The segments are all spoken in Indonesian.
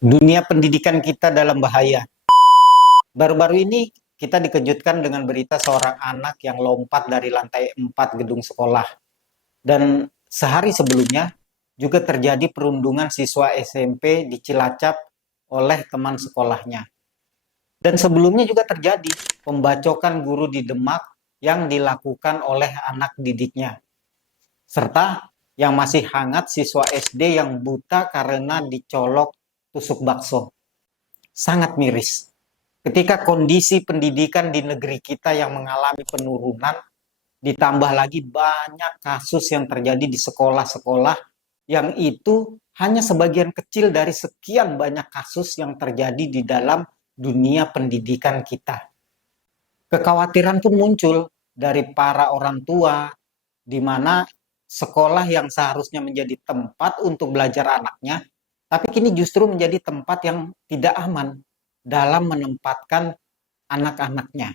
Dunia pendidikan kita dalam bahaya. Baru-baru ini kita dikejutkan dengan berita seorang anak yang lompat dari lantai 4 gedung sekolah. Dan sehari sebelumnya juga terjadi perundungan siswa SMP di Cilacap oleh teman sekolahnya. Dan sebelumnya juga terjadi pembacokan guru di Demak yang dilakukan oleh anak didiknya. Serta yang masih hangat siswa SD yang buta karena dicolok tusuk bakso. Sangat miris. Ketika kondisi pendidikan di negeri kita yang mengalami penurunan, ditambah lagi banyak kasus yang terjadi di sekolah-sekolah, yang itu hanya sebagian kecil dari sekian banyak kasus yang terjadi di dalam dunia pendidikan kita. Kekhawatiran pun muncul dari para orang tua, di mana sekolah yang seharusnya menjadi tempat untuk belajar anaknya, tapi kini justru menjadi tempat yang tidak aman dalam menempatkan anak-anaknya.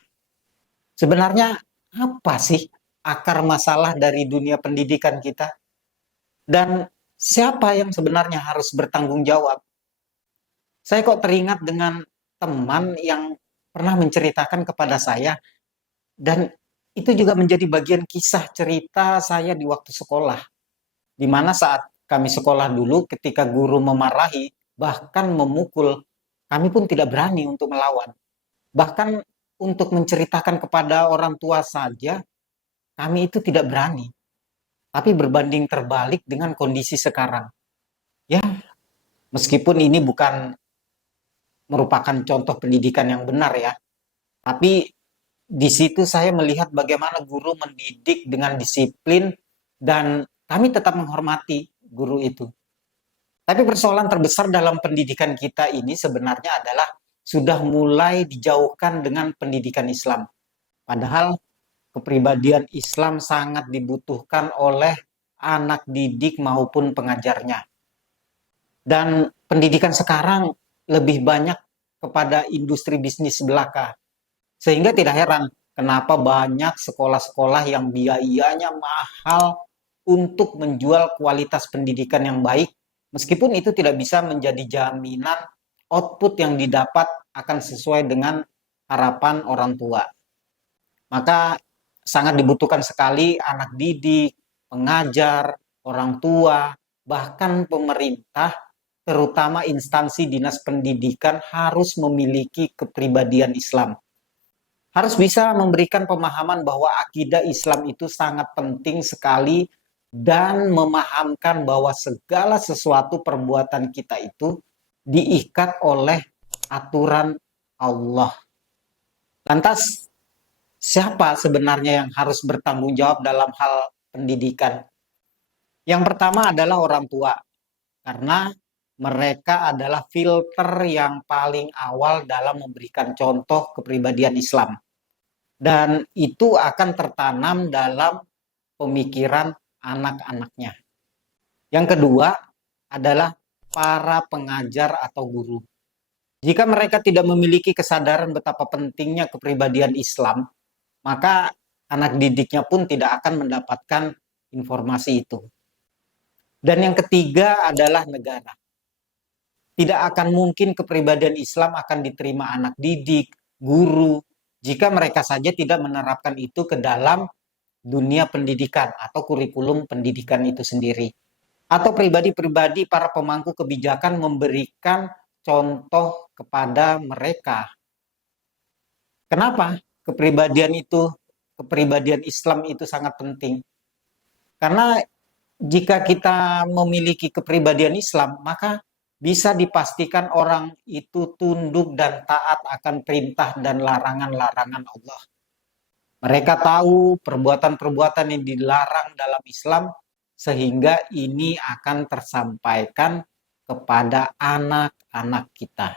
Sebenarnya apa sih akar masalah dari dunia pendidikan kita? Dan siapa yang sebenarnya harus bertanggung jawab? Saya kok teringat dengan teman yang pernah menceritakan kepada saya, dan itu juga menjadi bagian kisah cerita saya di waktu sekolah. Di mana saat kami sekolah dulu, ketika guru memarahi, bahkan memukul, kami pun tidak berani untuk melawan. Bahkan untuk menceritakan kepada orang tua saja, kami itu tidak berani. Tapi berbanding terbalik dengan kondisi sekarang. Ya, meskipun ini bukan merupakan contoh pendidikan yang benar ya, tapi di situ saya melihat bagaimana guru mendidik dengan disiplin dan kami tetap menghormati guru itu. Tapi persoalan terbesar dalam pendidikan kita ini sebenarnya adalah sudah mulai dijauhkan dengan pendidikan Islam. Padahal kepribadian Islam sangat dibutuhkan oleh anak didik maupun pengajarnya. Dan pendidikan sekarang lebih banyak kepada industri bisnis belaka. Sehingga tidak heran kenapa banyak sekolah-sekolah yang biayanya mahal untuk menjual kualitas pendidikan yang baik, meskipun itu tidak bisa menjadi jaminan output yang didapat akan sesuai dengan harapan orang tua. Maka sangat dibutuhkan sekali anak didik, pengajar, orang tua, bahkan pemerintah, terutama instansi dinas pendidikan harus memiliki kepribadian Islam. Harus bisa memberikan pemahaman bahwa akidah Islam itu sangat penting sekali dan memahamkan bahwa segala sesuatu perbuatan kita itu diikat oleh aturan Allah. Lantas, siapa sebenarnya yang harus bertanggung jawab dalam hal pendidikan? Yang pertama adalah orang tua, karena mereka adalah filter yang paling awal dalam memberikan contoh kepribadian Islam. Dan itu akan tertanam dalam pemikiran anak-anaknya. Yang kedua adalah para pengajar atau guru. Jika mereka tidak memiliki kesadaran betapa pentingnya kepribadian Islam, maka anak didiknya pun tidak akan mendapatkan informasi itu. Dan yang ketiga adalah negara. Tidak akan mungkin kepribadian Islam akan diterima anak didik, guru, jika mereka saja tidak menerapkan itu ke dalam dunia pendidikan atau kurikulum pendidikan itu sendiri. Atau pribadi-pribadi para pemangku kebijakan memberikan contoh kepada mereka. Kenapa kepribadian Islam itu sangat penting? Karena jika kita memiliki kepribadian Islam, maka bisa dipastikan orang itu tunduk dan taat akan perintah dan larangan-larangan Allah. Mereka tahu perbuatan-perbuatan yang dilarang dalam Islam, sehingga ini akan tersampaikan kepada anak-anak kita.